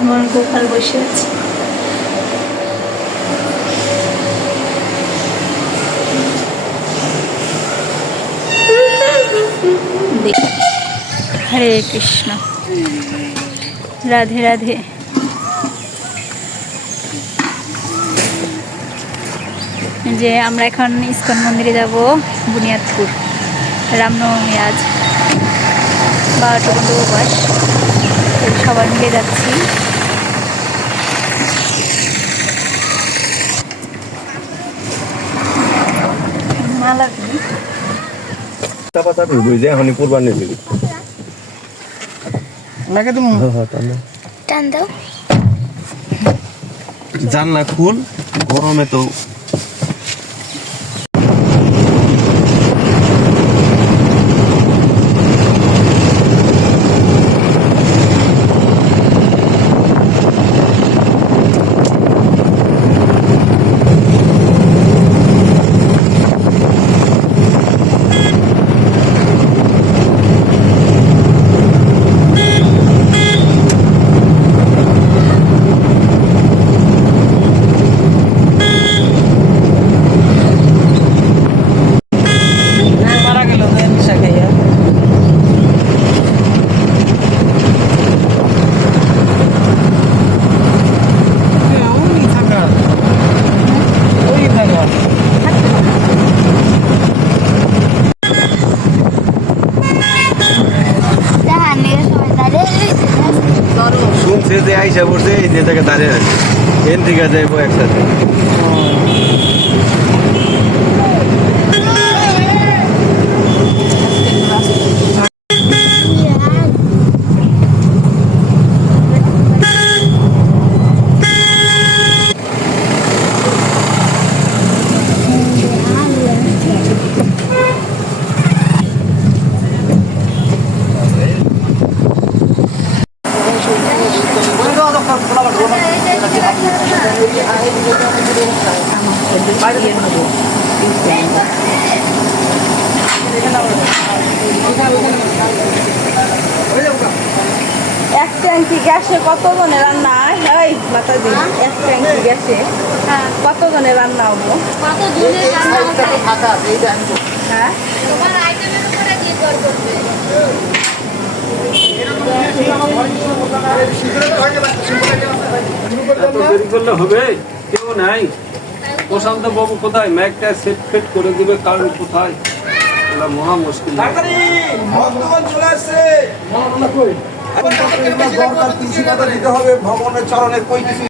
আমার গোপাল বসে আছে। হরে কৃষ্ণ, রাধে রাধে। যে আমরা এখন ইস্কন মন্দিরে যাব, বুনিয়াদপুর। রামনবমী আজ, 12টা পর্যন্ত উপবাস, সবাই মিলে যাচ্ছি। জানলা খুল, গরমে তো শুনছে যে আইসা পড়ছে, এই যে জায়গায় দাঁড়িয়ে আছে, এর দিকে যাইবো একসাথে। এক ট্যাঙ্কি গ্যাসে কত জনের রান্না হয়? মাথা দিন, এক ট্যাঙ্কি গ্যাসে কত জনের রান্না হবো? হ্যাঁ, হবে কেউ নাই। প্রশান্ত বাবু কোথায়? ম্যাকটা সেট ফেট করে দিবে, কারণ কোথায়? এটা মহা মুশকিল। দিতে হবে ভগবানের চরণে, কই কিছু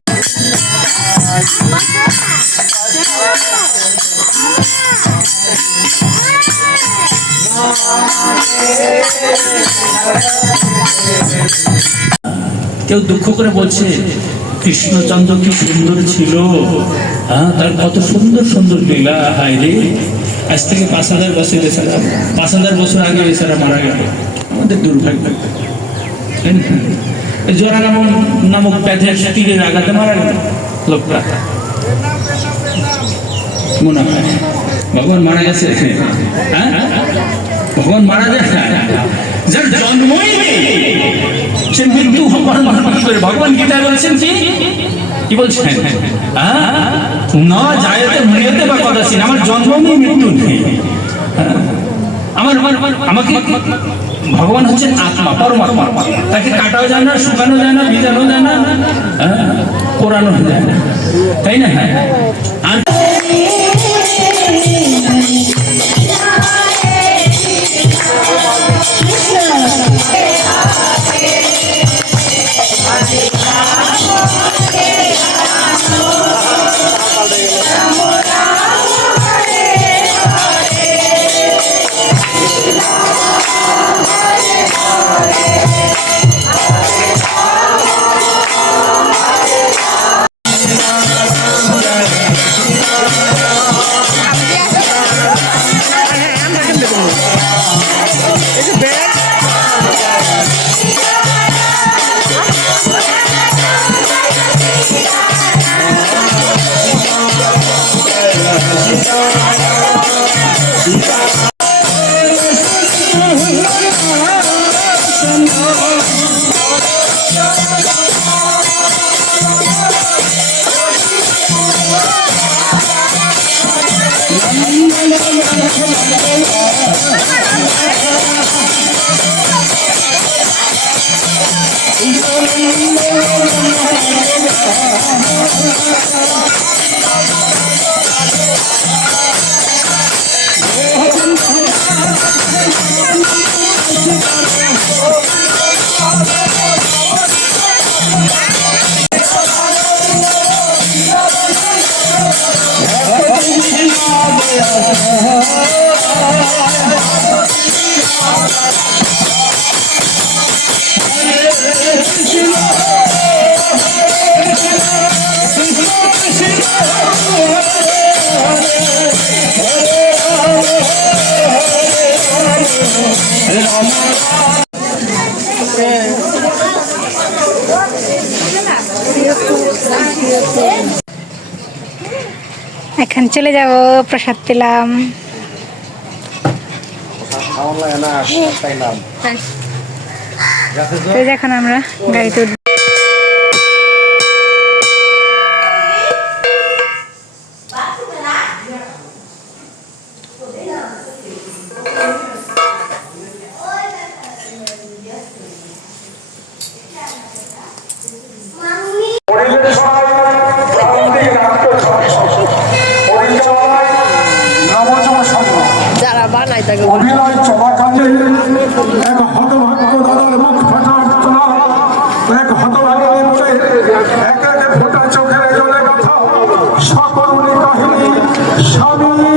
কেউ দুঃখ করে বলছে কৃষ্ণচন্দ্র কি সুন্দর ছিল, তার কত সুন্দর সুন্দর লীলা। হায় রে, আজ থেকে 5000 বছর বেচারা, 5000 বছর আগে বেচারা মারা গেল। আমাদের দুর্ভাগ্য। জোড়া নামক ব্যাধের তীরের আঘাতে মারা গেল লোকটা। মনে হয় ভগবান মারা গেছে। ভগবান মারা যায়, যার জন্মই নেই সে মৃত্যু করে। ভগবান গীতায় বলছেন কি বলছেন? না যায়তে মৃত্যু বা কদাচিৎ, আমার জন্ম নেই, মৃত্যু নেই। আমাকে ভগবান হচ্ছেন আত্মা, পরমাত্মা। তাকে কাটাও যায় না, শুকানো যায় না, ভিজানো যায় না, পোড়ানো যায় না, তাই না? আর এখন চলে যাব, প্রসাদ পেলাম। তো এখন আমরা গাড়িতে উঠব। যারা বানায় তাকে অভিনয় চলাকালে এক হতভাগ্য দাদার মুখ ফাটার তোলা, এক হতভাগ্যের মনে এক এক ফোঁটা চোখের জলে কথা সকরুণী কাহিনী। স্বামী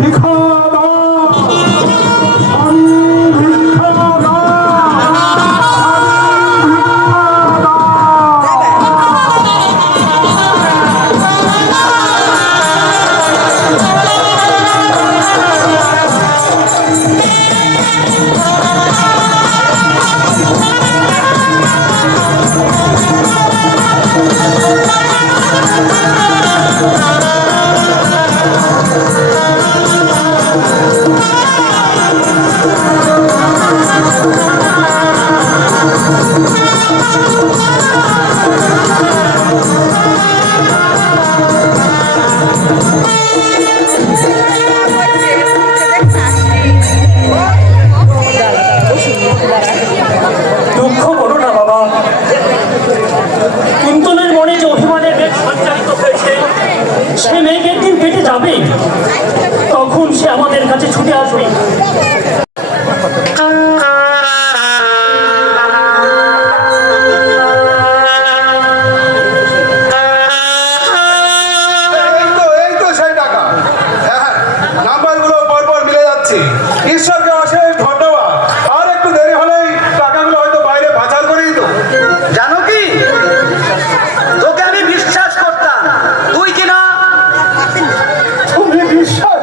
ভিক্ষা দাও, স্বামী ভিক্ষা দাও, দুঃখ করো না বাবা। কুন্তলের মনে যে অভিমানের মেঘ সঞ্চারিত হয়েছে, সে মেঘ একদিন কেটে যাবে, তখন সে আমাদের কাছে ছুটে আসবে। এই তো সেই টাকা। হ্যাঁ, নাম্বারগুলো পরপর মিলে যাচ্ছে। ঈশ্বরকে অশেষ ধন্যবাদ। আর একটু দেরি হলেই টাকাগুলো হয়তো বাইরে পাচার করে দিত। জানো কি, তোকে আমি বিশ্বাস করতাম, তুই কিনা তুমি বিশ্বাস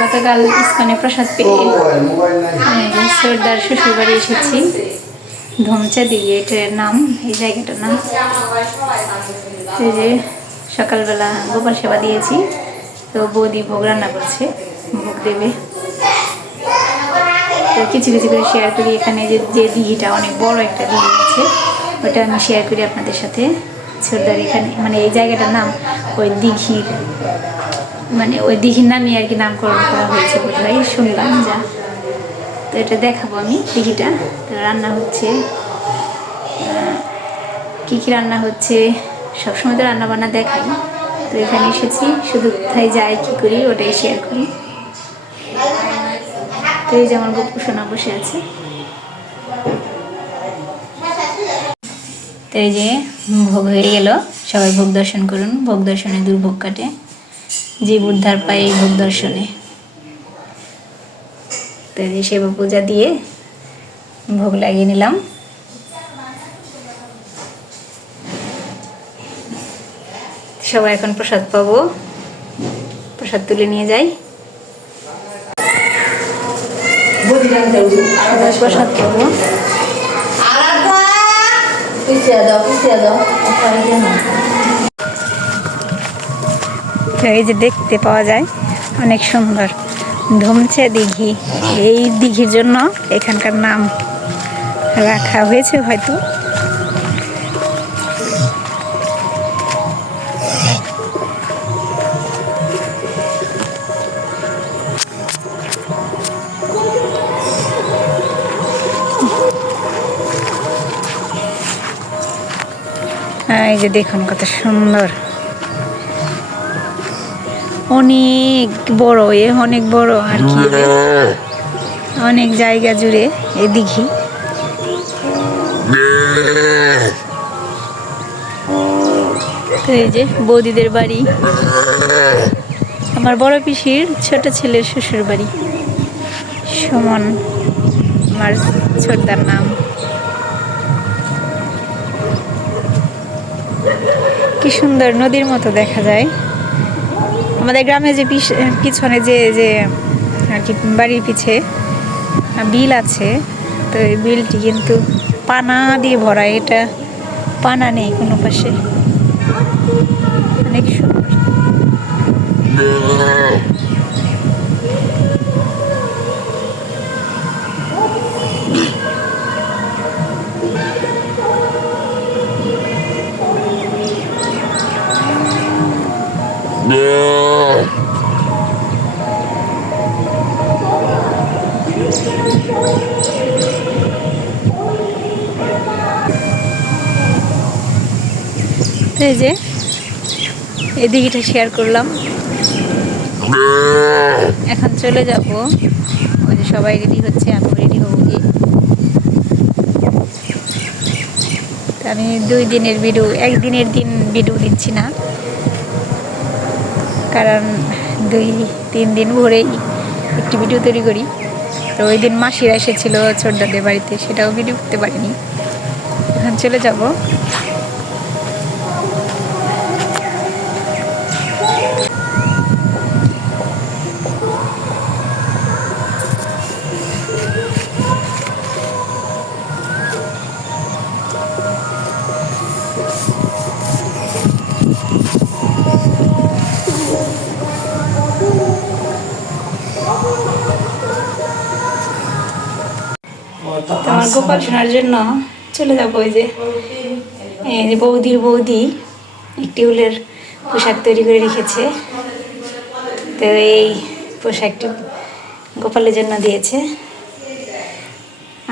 গতকাল ইস্কনে প্রসাদ পেয়ে সর্দার শ্বশুর বাড়ি এসেছি। ধমচা দিয়ে এটার নাম, এই জায়গাটার নাম। এই যে সকালবেলা গোপাল সেবা দিয়েছি, তো বৌদি ভোগ রান্না করছে, ভোগ দেবে। তো কিছু কিছু করে শেয়ার করি। এখানে যে দিঘিটা, অনেক বড় একটা দিঘি আছে, ওটা আমি শেয়ার করি আপনাদের সাথে। সর্দার এখানে মানে এই জায়গাটার নাম ওই দিঘির, মানে ওই দিঘির নামই আর কি নামকরণ করা হয়েছে বোধহয়, শুনলাম যা। তো এটা দেখাবো আমি দিঘিটা। তো রান্না হচ্ছে, কী কী রান্না হচ্ছে সবসময় তো রান্না বান্না দেখাই। তো এখানে এসেছি, শুধু কোথায় যাই কী করি ওটাই শেয়ার করি। তো এই যেমন গোপুসোনা বসে আছে। তো এই যে ভোগ হয়ে গেল, সবাই ভোগ দর্শন করুন। ভোগ দর্শনে দুর্ভোগ কাটে, জীব উদ্ধার পায় এই ভোগ দর্শনে। তো এই যে সেবা পূজা দিয়ে ভোগ লাগিয়ে নিলাম। সবাই এখন প্রসাদ পাবো, প্রসাদ তুলে নিয়ে যাই। সবাই প্রসাদ পাবো। তো এই যে দেখতে পাওয়া যায়, অনেক সুন্দর ধমচা দিঘি। এই দিঘির জন্য এখানকার নাম রাখা হয়েছে হয়তো। এই যে দেখুন কত সুন্দর, অনেক বড়, অনেক বড় আর কি, অনেক জায়গা জুড়ে এই দিঘি। তো এই যে বৌদিদের বাড়ি, আমার বড় পিসির ছোট ছেলের শ্বশুর বাড়ি। সুমন আমার ছোটদার নাম। কি সুন্দর নদীর মতো দেখা যায়। আমাদের গ্রামে যে পিছনে যে যে আর কি বাড়ির পিছে বিল আছে, তো এই বিলটি কিন্তু পানা দিয়ে ভরা, এটা পানা নেই কোনো পাশে, অনেক সুন্দর। এই যে এই দিঘিটা শেয়ার করলাম। এখন চলে যাব, ওই যে সবাই রেডি হচ্ছে, আমি রেডি হবো কি। আমি 2 দিনের ভিডিও, একদিনের ভিডিও দিচ্ছি না, কারণ 2-3 দিন ভরেই একটি ভিডিও তৈরি করি। তো ওই দিন মাসিরা এসেছিল ছোটদাদের বাড়িতে, সেটাও ভিডিও করতে পারিনি। এখন চলে যাব। আমার গোপাল শোনার জন্য চলে যাবো। ওই যে এই যে বৌদির বৌদি একটি উলের পোশাক তৈরি করে রেখেছে, তো এই পোশাকটি গোপালের জন্য দিয়েছে।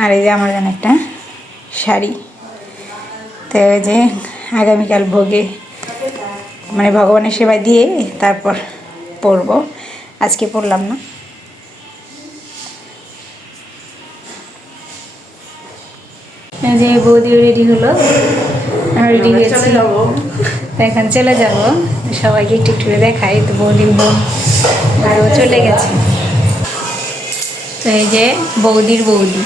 আর এই যে আমার জন্য একটা শাড়ি। তো এই যে আগামীকাল ভোগে মানে ভগবানের সেবায় দিয়ে তারপর পরবো, আজকে পরলাম না। যে বৌদি রেডি হলো, রেডি হয়েছি, এখন চলে যাব। সবাইকে একটু একটু দেখাই। তো বৌদির বোন আরও চলে গেছে। তো এই যে বৌদির বৌদি,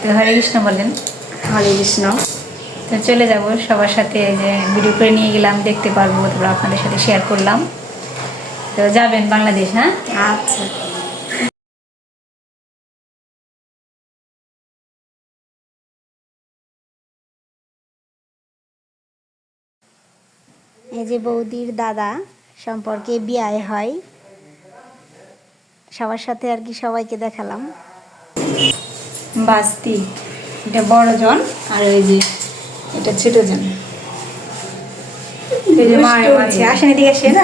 তো হরে কৃষ্ণ বলেন। হরে কৃষ্ণ। তো চলে যাব সবার সাথে, এই যে ভিডিও করে নিয়ে গেলাম, দেখতে পারবো, তারপর আপনাদের সাথে শেয়ার করলাম। তো যাবেন বাংলাদেশ? হ্যাঁ, আচ্ছা। এই যে বৌদির দাদা সম্পর্কে বিয়ে হয়, সবার সাথে আর কি সবাইকে দেখালাম। বাস্তি এটা বড় জন, আর ওই যে এটা ছোট জন। এই যে মায়ের আছে, আসেন এদিকে আসেন।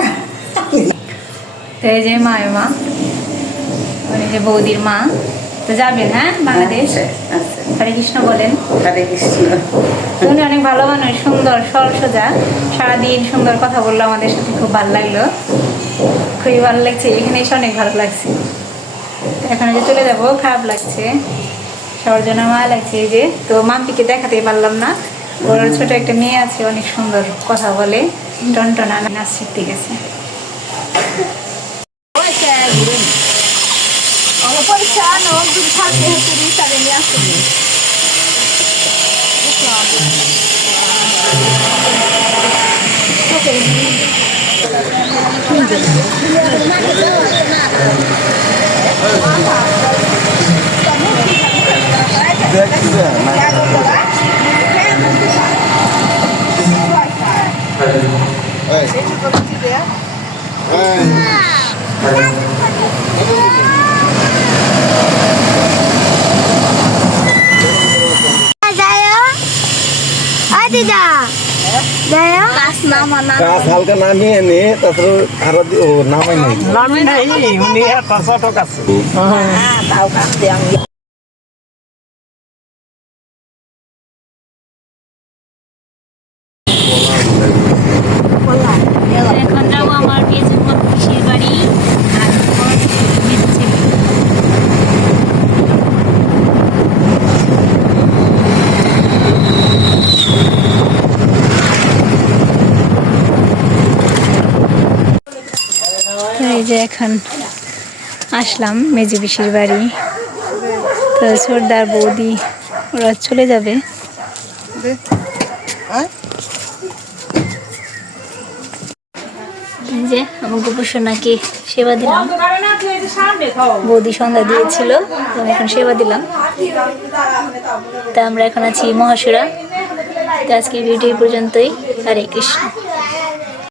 তো এই যে মায়ের মা, ওই যে বৌদির মা। তো যাবেন? হ্যাঁ, বাংলাদেশ। হরে কৃষ্ণ বলেন। হরে কৃষ্ণ। উনি অনেক ভালো মানুষ, সুন্দর সরল সোজা, সারাদিন সুন্দর কথা বললো আমাদের সাথে, খুব ভালো লাগলো, খুবই ভালো লাগছে। এখানে এসে অনেক ভালো লাগছে। এখন যে চলে যাবো, খারাপ লাগছে, সবার জন্য মায়া লাগছে। এই যে তো মাম্পিকে দেখাতে পারলাম না, ওর ছোট একটা মেয়ে আছে, অনেক সুন্দর কথা বলে, টনটনা, নাচ শিখতে গেছে। গাছ হালকা নামিয়ে এনে তারপরে আরো নামাই নাই নামি নাই উনি 500 টাকা আছে। এখন আসলাম মেজো পিসির বাড়ি। তো ছোটদার বৌদি ওরা চলে যাবে। এই যে আমার গোপুসোনাকে সেবা দিলাম, বৌদি সন্ধ্যা দিয়েছিল, তো আমি এখন সেবা দিলাম। তা আমরা এখন আছি মহাশিরা। তো আজকে ভিডিও পর্যন্তই। হরে কৃষ্ণ।